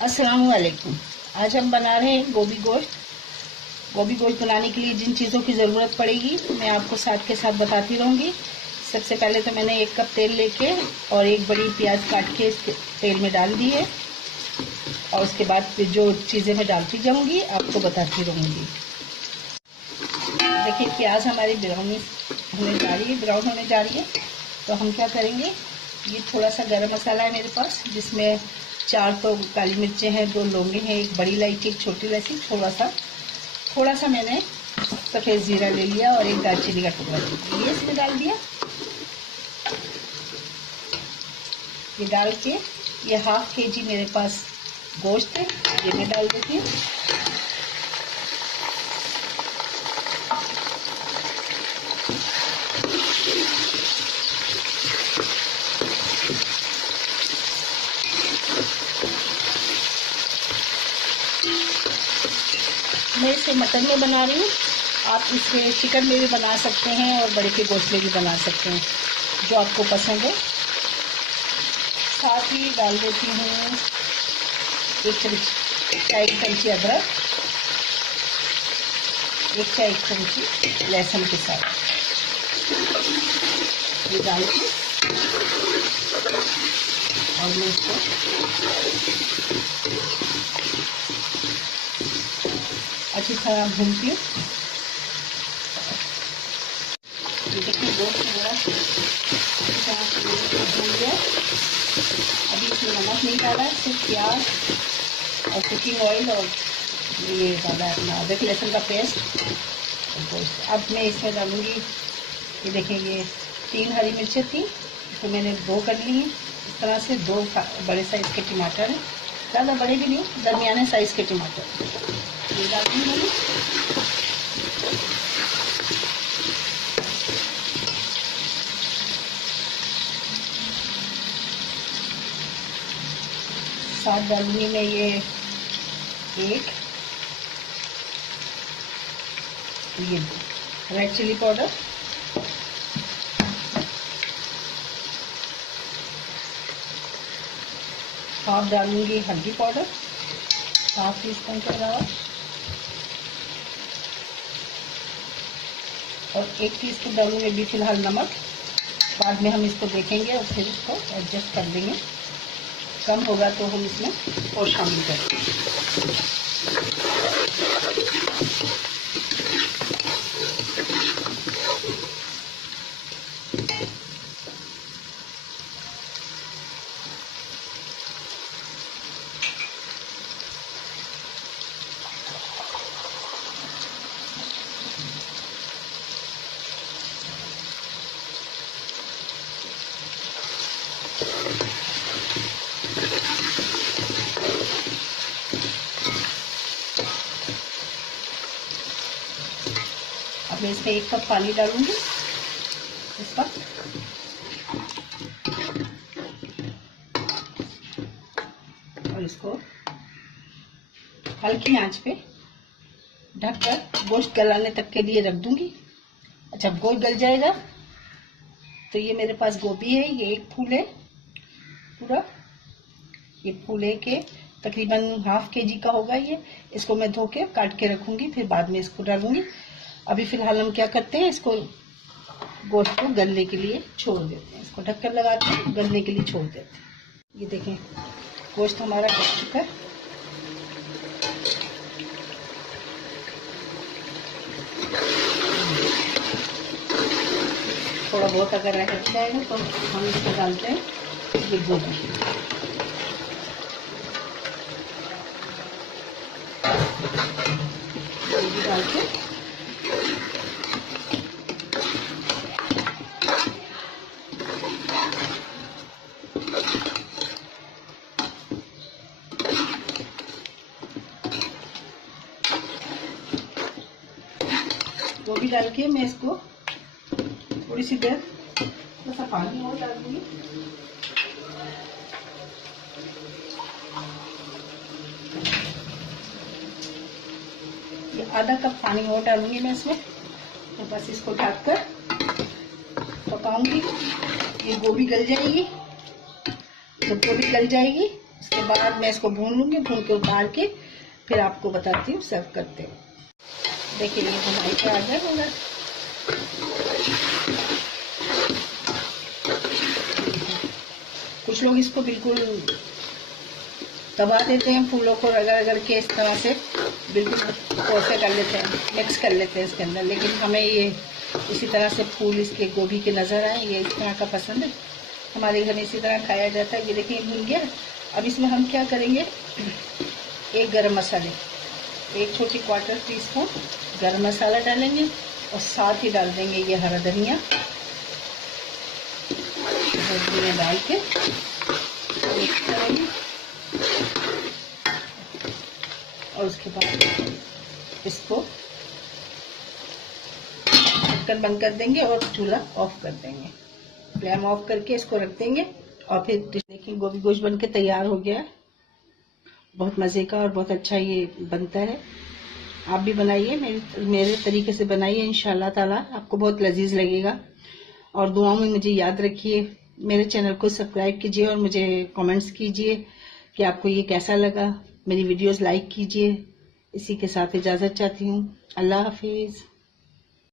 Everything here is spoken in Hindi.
अस्सलाम वालेकुम। आज हम बना रहे हैं गोभी गोश्त। गोभी गोश्त बनाने के लिए जिन चीज़ों की ज़रूरत पड़ेगी मैं आपको साथ के साथ बताती रहूँगी। सबसे पहले तो मैंने 1 कप तेल लेके और एक बड़ी प्याज काट के इस तेल में डाल दी है, और उसके बाद जो चीज़ें मैं डालती जाऊँगी आपको बताती रहूँगी। देखिए प्याज हमारी ब्राउन होने जा रही है। तो हम क्या करेंगे, ये थोड़ा सा गरम मसाला है मेरे पास, जिसमें 4 तो काली मिर्चें हैं, 2 लौंगे हैं, 1 बड़ी इलायची, 1 छोटी इलायची, थोड़ा सा मैंने सफ़ेद जीरा ले लिया और 1 दालचीनी का टुकड़ा ले लिया। ये इसमें डाल दिया। ये डाल के ये ½ kg मेरे पास गोश्त है, ये मैं डाल देती हूँ। मैं इसे मटन में बना रही हूँ, आप इसे चिकन में भी बना सकते हैं और बड़े के गोश्त में भी बना सकते हैं, जो आपको पसंद है। साथ ही डाल देती हूँ 1 चाय की चमची अदरक, 1 चाय की चमची लहसुन के साथ ये डाल के और मैं इसको अच्छी तरह भूनती हूँ। ये देखिए गोश्त मेरा भून गया। अभी इसमें नमक नहीं डाला है, सिर्फ प्याज और कुकिंग ऑयल और ये डाला है अपना अदरक लहसुन का पेस्ट और गोश्त। अब मैं इसमें डालूँगी, ये देखें ये 3 हरी मिर्चें थी, तो मैंने 2 कर ली हैं। इस तरह से 2 बड़े साइज़ के टमाटर हैं, ज़्यादा बड़े भी नहीं, दरमियाने साइज़ के टमाटर ये डाल दूँगी मैंने। साथ डालूंगी मैं ये एक ये रेड चिली पाउडर, हाफ डालूंगी हल्दी पाउडर, ½ टीस्पून के अलावा, और 1 टीस्पून डालूंगी अभी फिलहाल नमक। बाद में हम इसको देखेंगे और फिर इसको एडजस्ट कर देंगे, कम होगा तो हम इसमें और शामिल करेंगे। अब मैं इसमें 1 कप पानी डालूंगी इस वक्त, और इसको हल्की आंच पे ढककर गोश्त गलाने तक के लिए रख दूंगी। अच्छा, गोश्त गल जाएगा तो ये मेरे पास गोभी है, ये 1 फूल है पूरा, ये फूल है के तकरीबन ½ kg का होगा ये। इसको मैं धो के काट के रखूंगी, फिर बाद में इसको डालूंगी। अभी फिलहाल हम क्या करते हैं, इसको गोश्त को गलने के लिए छोड़ देते हैं, इसको ढक्कन लगाते हैं, गलने के लिए छोड़ देते हैं। ये देखें गोश्त हमारा गल चुका है। थोड़ा बहुत अगर रह जाएगा तो हम इसको डालते हैं ये गोभी। डाल के गोभी डाल के मैं इसको थोड़ी सी देर थोड़ा सा पानी और डाल दूंगी। ये ½ कप पानी और डालूंगी मैं इसमें, तो बस इसको ढककर पकाऊंगी। ये गोभी गल जाएगी, जब गोभी गल जाएगी उसके बाद मैं इसको भून लूंगी, भून के उतार के फिर आपको बताती हूँ सर्व करते हुए। देखिए ये भुनाई पे आ गया होगा। कुछ लोग इसको बिल्कुल दबा देते हैं, फूलों को रगड़ रगड़ के इस तरह से बिल्कुल कोसे कर लेते हैं, मिक्स कर लेते हैं इसके अंदर। लेकिन हमें ये इसी तरह से फूल इसके गोभी के नज़र आए, ये इस तरह का पसंद है। हमारे घर में इसी तरह खाया जाता है। ये देखिए भून गया। अब इसमें हम क्या करेंगे, एक गरम मसाले, एक छोटी क्वार्टर टीस्पून गरम मसाला डालेंगे और साथ ही डाल देंगे ये हरा धनिया। धनिया डाल के मिक्स करेंगे और उसके बाद इसको ढक्कन बंद कर देंगे और चूल्हा ऑफ कर देंगे। फ्लेम ऑफ करके इसको रख देंगे और फिर देखिए गोभी गोश्त बन के तैयार हो गया है। बहुत मज़े का और बहुत अच्छा ये बनता है। आप भी बनाइए, मेरे तरीके से बनाइए, इंशाल्लाह ताला आपको बहुत लजीज लगेगा। और दुआओं में मुझे याद रखिए। मेरे चैनल को सब्सक्राइब कीजिए और मुझे कमेंट्स कीजिए कि आपको ये कैसा लगा। मेरी वीडियोस लाइक कीजिए। इसी के साथ इजाज़त चाहती हूँ। अल्लाह हाफिज़।